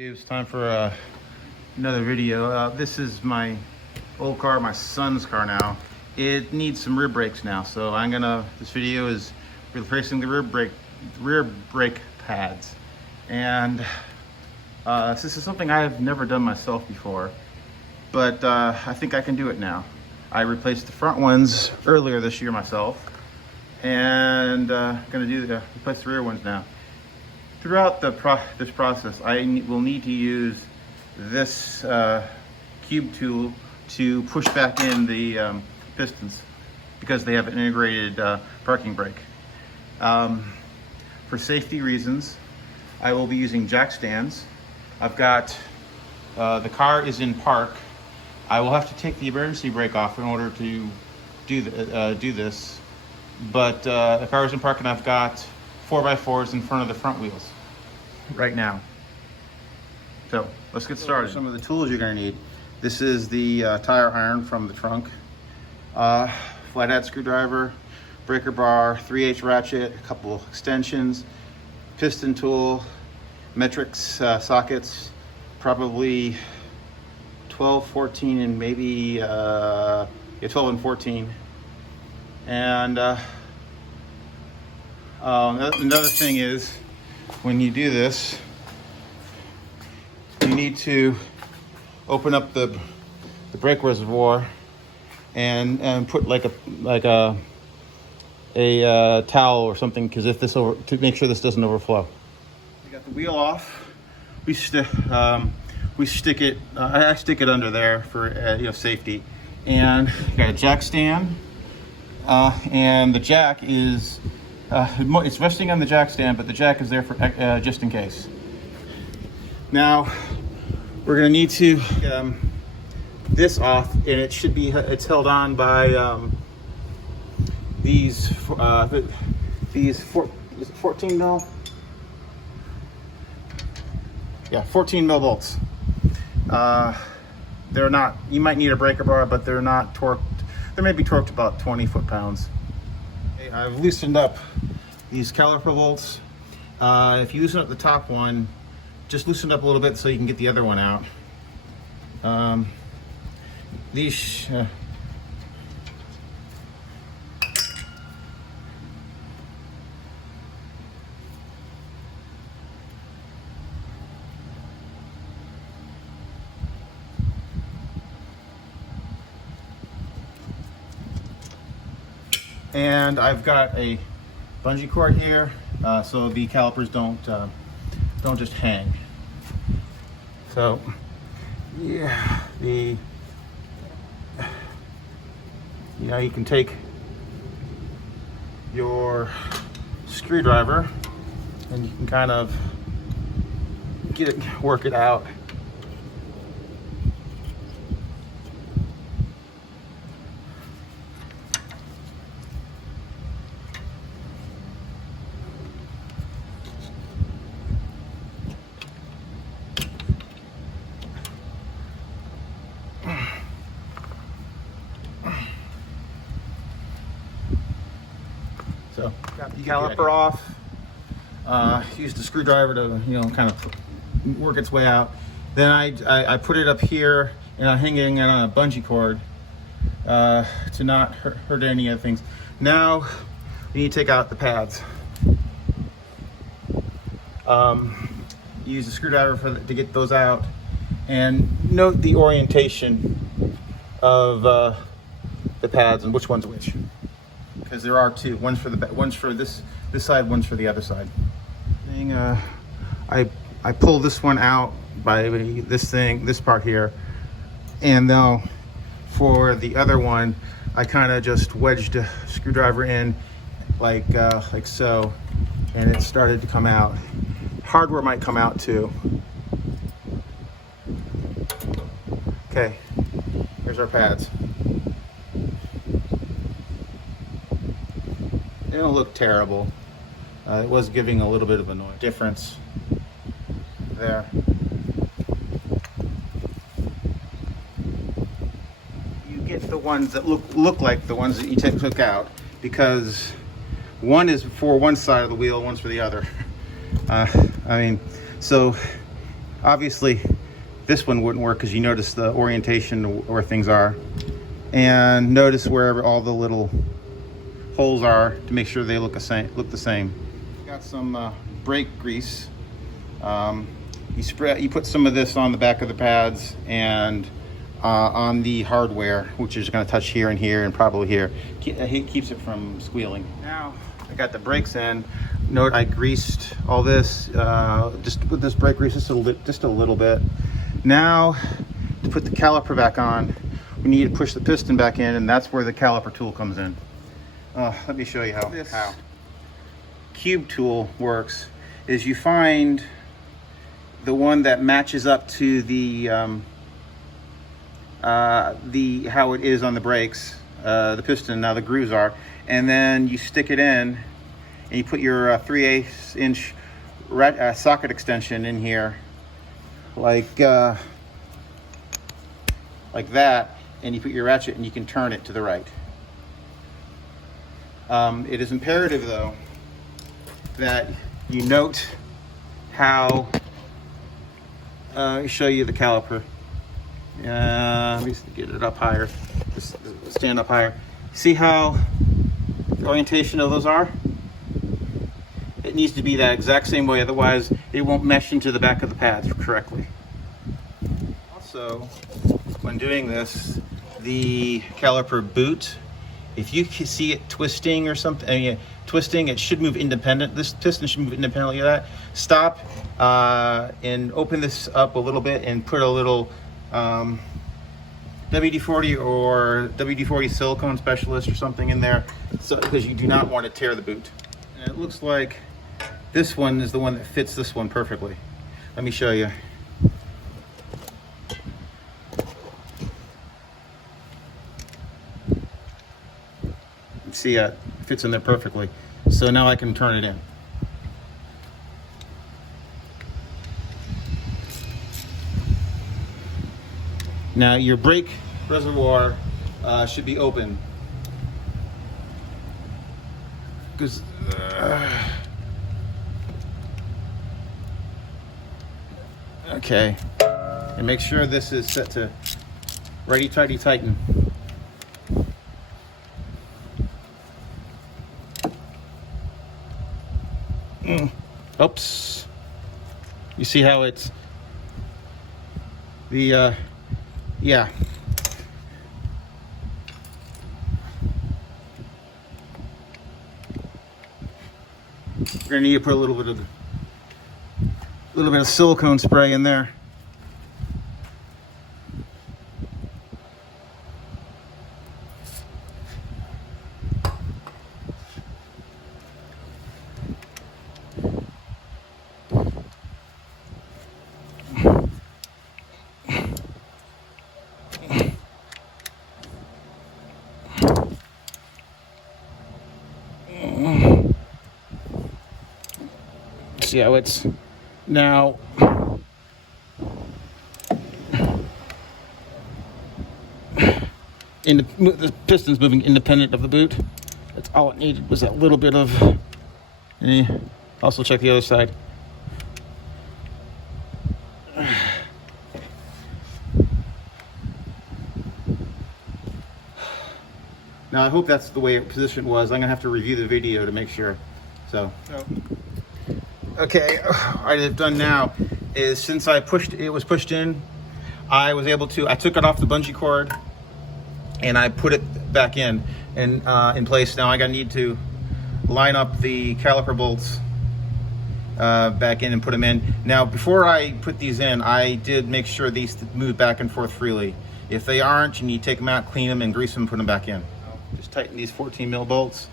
It's time for another video. This is my old car, my son's car now. It needs some rear brakes now, so this video is replacing the rear brake pads. And this is something I have never done myself before, but I think I can do it now. I replaced the front ones earlier this year myself, and gonna replace the rear ones now. Throughout this process, I will need to use this cube tool to push back in the pistons because they have an integrated parking brake. For safety reasons, I will be using jack stands. I've got, the car is in park. I will have to take the emergency brake off in order to do this, but the car is in park and I've got 4x4s in front of the front wheels right now. So let's get started. Some of the tools you're going to need. This is the tire iron from the trunk, flathead screwdriver, breaker bar, 3/8 ratchet, a couple extensions, piston tool, metrics sockets, probably 12, 14, and maybe 12 and 14. And another thing is, when you do this, you need to open up the brake reservoir and put like a towel or something, because if to make sure this doesn't overflow. We got the wheel off. We stick it. I stick it under there for safety. And we got a jack stand, and the jack is. It's resting on the jack stand, but the jack is there for just in case. Now we're going to need to this off, and it's held on by these 14 mil. Yeah, 14 mil bolts. They're not. You might need a breaker bar, but they're not torqued. They may be torqued about 20 foot-pounds. I've loosened up these caliper bolts. If you loosen up the top one, just loosen it up a little bit so you can get the other one out. And I've got a bungee cord here, so the calipers don't just hang. So yeah, you can take your screwdriver and you can kind of work it out. So got the caliper off. Used the screwdriver to kind of work its way out. Then I put it up here and I'm hanging it on a bungee cord to not hurt any of the things. Now we need to take out the pads. Use the screwdriver to get those out, and note the orientation of the pads and which one's which, because there are two. One's for this side, one's for the other side. I pull this one out by this part here, and now for the other one, I kind of just wedged a screwdriver in like so, and it started to come out. Hardware might come out too. Okay, here's our pads. They don't look terrible. It was giving a little bit of a noise difference there. You get the ones that look like the ones that you took out, because one is for one side of the wheel, one's for the other. So Obviously, this one wouldn't work because you notice the orientation where things are, and notice wherever all the little holes are to make sure they look the same. Got some brake grease. You put some of this on the back of the pads and on the hardware, which is going to touch here and here and probably here. It keeps it from squealing. Now I got the brakes in. Note I greased all this just with this brake grease just a little bit. Now to put the caliper back on, we need to push the piston back in, and that's where the caliper tool comes in. Let me show you how this cube tool works. Is you find the one that matches up to the how it is on the brakes, the piston, now the grooves are, and then you stick it in and you put your 3/8 inch socket extension in here like that, and you put your ratchet and you can turn it to the right. It is imperative though that you note how show you the caliper. Let me get it up higher. Just stand up higher. See how the orientation of those are? It needs to be that exact same way, otherwise it won't mesh into the back of the pads correctly. Also, when doing this, the caliper boot, if you see it twisting or something, twisting, it should move independent. This piston should move independently of that. Stop and open this up a little bit and put a little WD-40 or WD-40 silicone specialist or something in there, because you do not want to tear the boot. And it looks like this one is the one that fits this one perfectly. Let me show you. See, it fits in there perfectly. So now I can turn it in. Now your brake reservoir should be open. Because okay, and make sure this is set to righty tighty tighten. Oops. You see how it's the yeah. We're gonna need to put a little bit of silicone spray in there. See how it's now the piston's moving independent of the boot. That's all it needed, was that little bit of. Also check the other side. Now I hope that's the way it position was. I'm gonna have to review the video to make sure. So. Okay, what I've done now is, since it was pushed in, I was able to, I took it off the bungee cord and I put it back in place. Now I need to line up the caliper bolts back in and put them in. Now before I put these in, I did make sure these move back and forth freely. If they aren't, you need to take them out, clean them, and grease them, and put them back in. Just tighten these 14 mil bolts.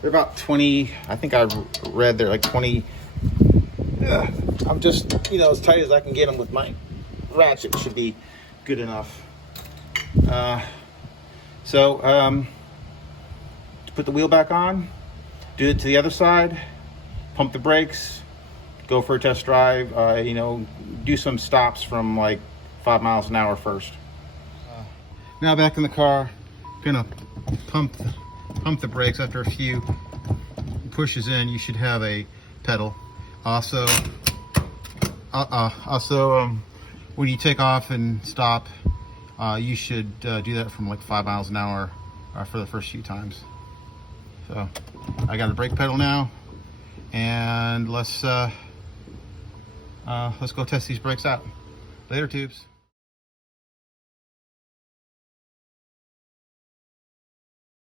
They're about 20, I think I read they're like 20. I'm just, as tight as I can get them with my ratchet should be good enough. To put the wheel back on, do it to the other side, pump the brakes, go for a test drive, do some stops from like 5 miles an hour first. Now back in the car, gonna pump the brakes. After a few pushes in, you should have a pedal. Also, when you take off and stop, you should do that from like 5 miles an hour for the first few times. So I got the brake pedal now, and let's go test these brakes out. Later, tubes.